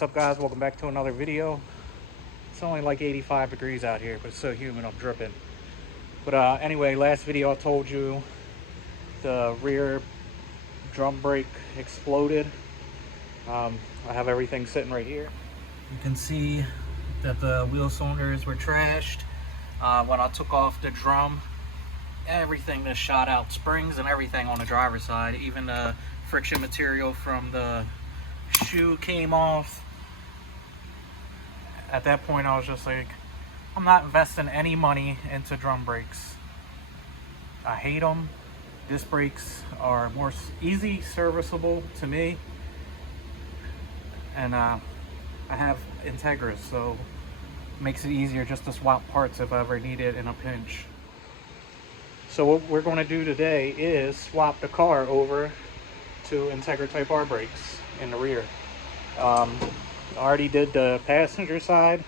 What's up, guys? Welcome back to another video. It's only like 85 degrees out here, but it's so humid I'm dripping. But anyway, last video I told you the rear drum brake exploded. I have everything sitting right here. You can see that the wheel cylinders were trashed. When I took off the drum, everything just shot out, springs and everything on the driver's side. Even the friction material from the shoe came off. At that point I was just like, I'm not investing any money into drum brakes. I hate them. Disc brakes are more easy serviceable to me, and I have Integras, so it makes it easier just to swap parts if I ever need it in a pinch. So what we're going to do today is swap the car over to Integra Type R brakes in the rear. I already did the passenger side.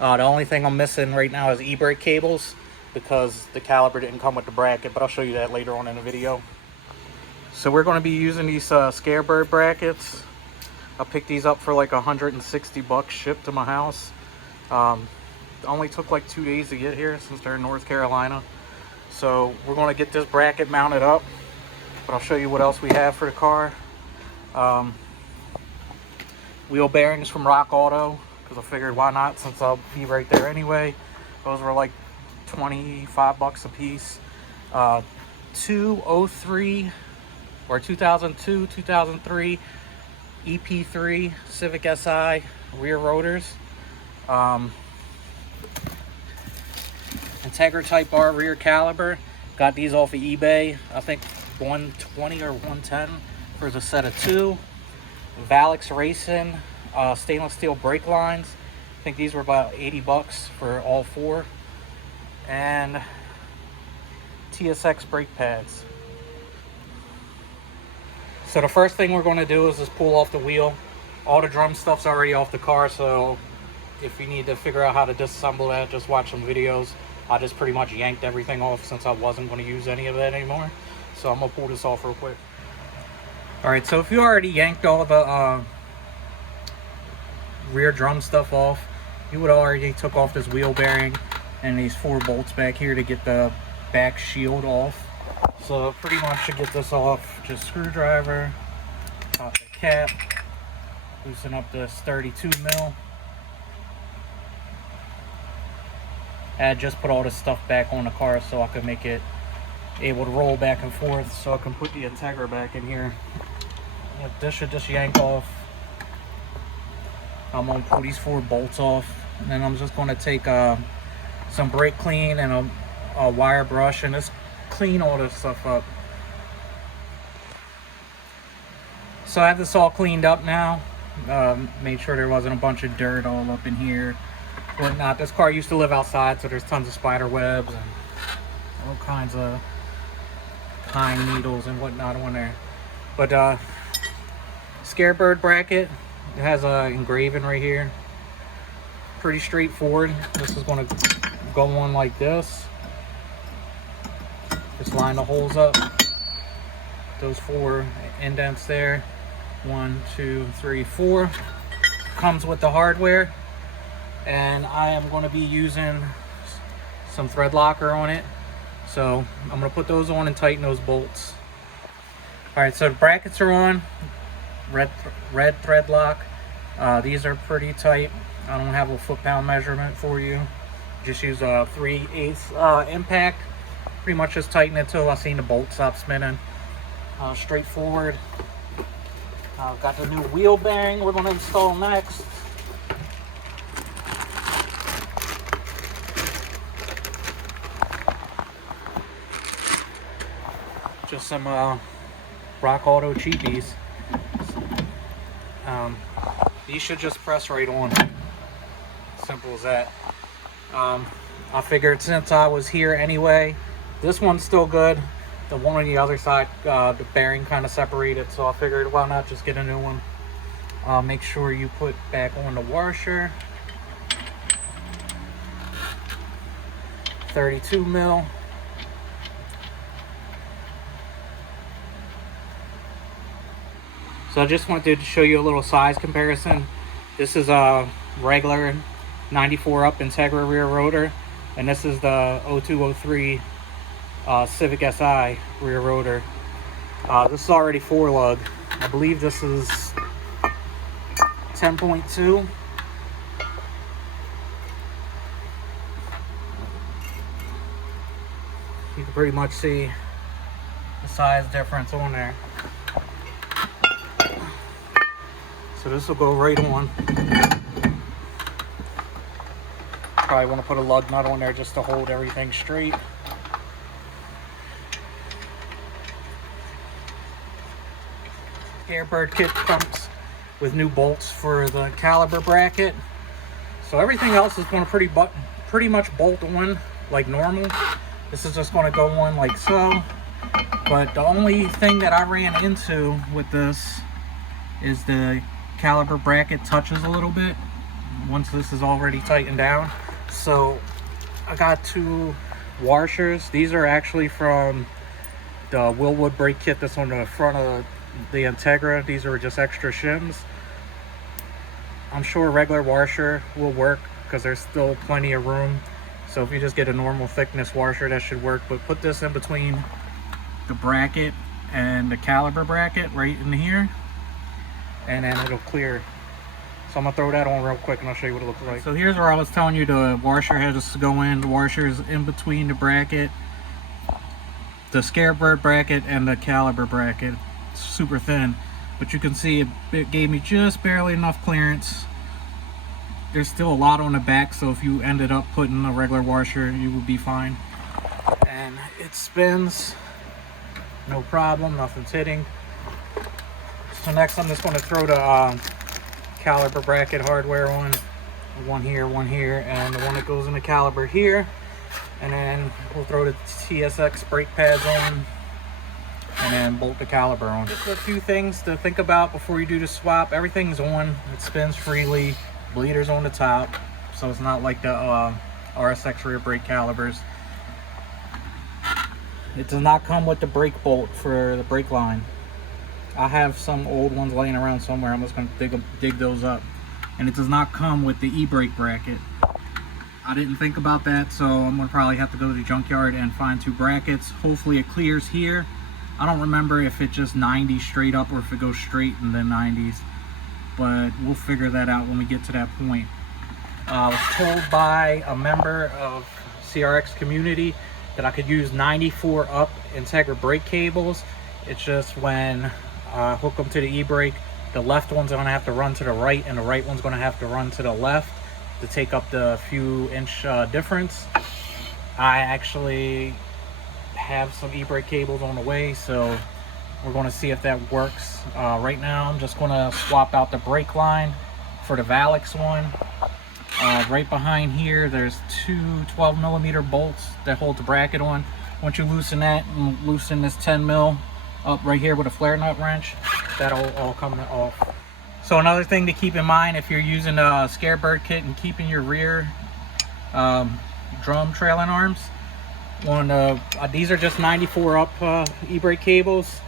The only thing I'm missing right now is e-brake cables because the caliper didn't come with the bracket, but I'll show you that later on in the video. So we're going to be using these Scarebird brackets. I picked these up for like 160 bucks shipped to my house. It only took like 2 days to get here since they're in North Carolina. So we're going to get this bracket mounted up, but I'll show you what else we have for the car. Wheel bearings from Rock Auto, because I figured why not, since I'll be right there anyway. Those were like 25 bucks a piece. 2003 or 2002, 2003 EP3 Civic Si rear rotors. Integra Type R rear caliper. Got these off of eBay. I think 120 or 110 for the set of two. Valix Racing stainless steel brake lines. I think these were about 80 bucks for all four. And TSX brake pads. So the first thing we're going to do is just pull off the wheel. All the drum stuff's already off the car, so if you need to figure out how to disassemble that, just watch some videos. I just pretty much yanked everything off since I wasn't going to use any of it anymore. So I'm going to pull this off real quick. Alright, so if you already yanked all the rear drum stuff off, you would already took off this wheel bearing and these 4 bolts back here to get the back shield off. So pretty much to get this off, just screwdriver, pop the cap, loosen up this 32 mil. I just put all this stuff back on the car so I could make it able to roll back and forth, so I can put the Integra back in here. This should just yank off. I'm going to pull these 4 bolts off, and then I'm just going to take some brake clean and a wire brush and just clean all this stuff up. So I have this all cleaned up now. Made sure there wasn't a bunch of dirt all up in here. Whatnot. This car used to live outside, so there's tons of spider webs and all kinds of pine needles and whatnot on there. But Scarebird bracket, it has a engraving right here. Pretty straightforward. This is going to go on like this. Just line the holes up. Those 4 indents there. 1, 2, 3, 4. Comes with the hardware. And I am going to be using some thread locker on it, so I'm going to put those on and tighten those bolts. Alright, so the brackets are on. Red thread lock. These are pretty tight. I don't have a foot-pound measurement for you. Just use a 3/8 impact. Pretty much just tighten it till I seen the bolt stop spinning. Straightforward. Got the new wheel bearing we're going to install next. Just some Rock Auto cheapies. These should just press right on. Simple as that. I figured since I was here anyway, this one's still good. The one on the other side, the bearing kind of separated, so I figured why not just get a new one. Make sure you put back on the washer. 32 mil. So I just wanted to show you a little size comparison. This is a regular 94 up Integra rear rotor, and this is the 0203 Civic SI rear rotor. This is already 4-lug. I believe this is 10.2. You can pretty much see the size difference on there. So this will go right on. Probably want to put a lug nut on there just to hold everything straight. Airbird kit comes with new bolts for the caliber bracket. So everything else is going to pretty much bolt on like normal. This is just going to go on like so. But the only thing that I ran into with this is the caliber bracket touches a little bit once this is already tightened down. So I got 2 washers. These are actually from the Willwood brake kit that's on the front of the Integra. These are just extra shims. I'm sure a regular washer will work because there's still plenty of room. So if you just get a normal thickness washer, that should work. But put this in between the bracket and the caliber bracket right in here, and then it'll clear. So I'm gonna throw that on real quick and I'll show you what it looks like. So here's where I was telling you the washer has to go in. The washer is in between the bracket, the Scarebird bracket, and the caliber bracket. It's super thin, but you can see it gave me just barely enough clearance. There's still a lot on the back, so if you ended up putting a regular washer, you would be fine. And it spins, no problem, nothing's hitting. So next I'm just going to throw the caliber bracket hardware on. One here, and the one that goes in the caliber here. And then we'll throw the TSX brake pads on, and then bolt the caliber on. Just a few things to think about before you do the swap. Everything's on, it spins freely. Bleeder's on the top, so it's not like the RSX rear brake calibers. It does not come with the brake bolt for the brake line. I have some old ones laying around somewhere. I'm just going to dig those up. And it does not come with the e-brake bracket. I didn't think about that, so I'm going to probably have to go to the junkyard and find 2 brackets. Hopefully it clears here. I don't remember if it just 90 straight up or if it goes straight and then 90s. But we'll figure that out when we get to that point. I was told by a member of CRX community that I could use 94 up Integra brake cables. It's just when I hook them to the e-brake, the left one's going to have to run to the right and the right one's going to have to run to the left to take up the few inch difference. I actually have some e-brake cables on the way, so we're going to see if that works. Right now I'm just going to swap out the brake line for the Valix one. Right behind here there's 2 12mm bolts that hold the bracket on. Once you loosen that and loosen this 10 mil up right here with a flare nut wrench, that'll all come off. So another thing to keep in mind if you're using a Scarebird kit and keeping your rear drum trailing arms on these are just 94 up e-brake cables.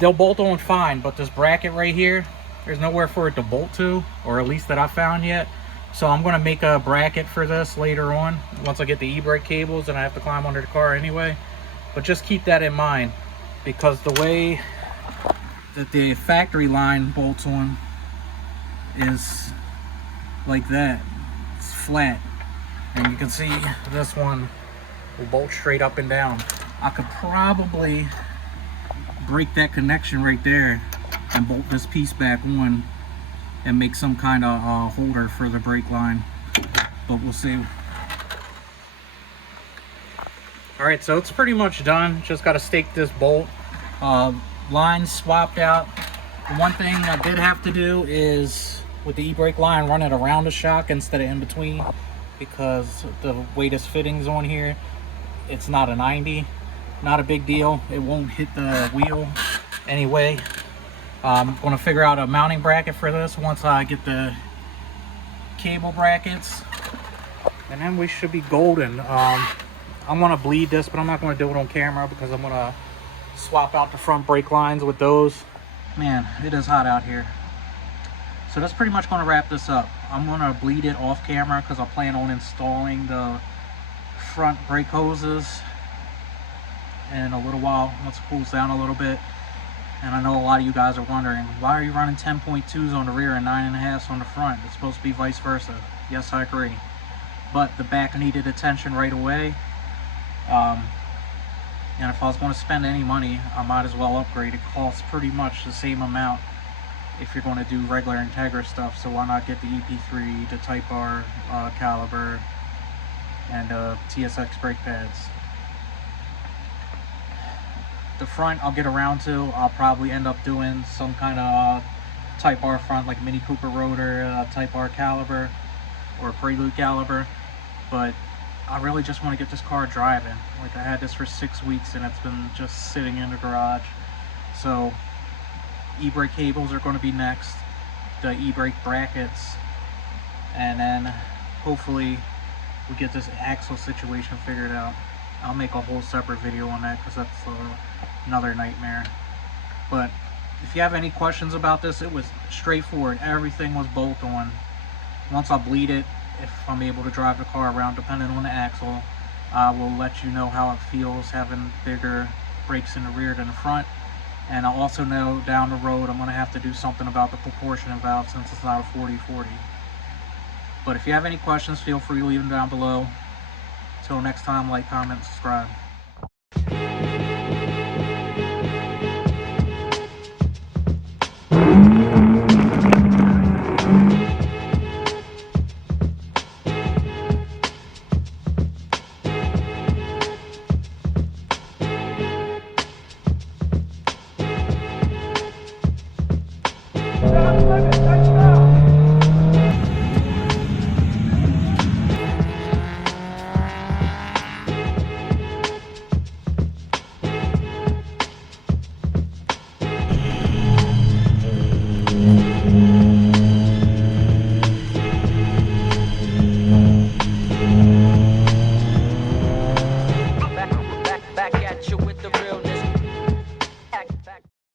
They'll bolt on fine, but this bracket right here, there's nowhere for it to bolt to, or at least that I found yet. So I'm going to make a bracket for this later on once I get the e-brake cables, and I have to climb under the car anyway. But just keep that in mind, because the way that the factory line bolts on is like that. It's flat, and you can see this one will bolt straight up and down. I could probably break that connection right there and bolt this piece back on and make some kind of holder for the brake line, but we'll see. Alright, so it's pretty much done. Just got to stake this bolt. Lines swapped out. The one thing I did have to do is with the e-brake line run it around the shock instead of in between, because the way this fitting's on here, it's not a 90. Not a big deal, it won't hit the wheel anyway. I'm going to figure out a mounting bracket for this once I get the cable brackets, and then we should be golden. I'm going to bleed this, but I'm not going to do it on camera because I'm going to swap out the front brake lines with those Man, it is hot out here. So that's pretty much going to wrap this up. I'm going to bleed it off camera because I plan on installing the front brake hoses in a little while once it cools down a little bit. And I know a lot of you guys are wondering, why are you running 10.2s on the rear and 9.5s on the front? It's supposed to be vice versa. Yes, I agree. But the back needed attention right away. And if I was going to spend any money, I might as well upgrade. It costs pretty much the same amount if you're going to do regular Integra stuff. So why not get the EP3, the Type R caliber, and TSX brake pads. The front I'll get around to. I'll probably end up doing some kind of Type R front, like Mini Cooper rotor, Type R caliber, or Prelude caliber. But I really just want to get this car driving. Like, I had this for 6 weeks and it's been just sitting in the garage. So e-brake cables are going to be next, the e-brake brackets, and then hopefully we get this axle situation figured out. I'll make a whole separate video on that because that's another nightmare. But if you have any questions about this, it was straightforward. Everything was bolt on. Once I bleed it, if I'm able to drive the car around, depending on the axle, I will let you know how it feels having bigger brakes in the rear than the front. And I'll also know down the road I'm going to have to do something about the proportionate valve since it's not a 40/40. But if you have any questions, feel free to leave them down below. Until next time, like, comment, subscribe.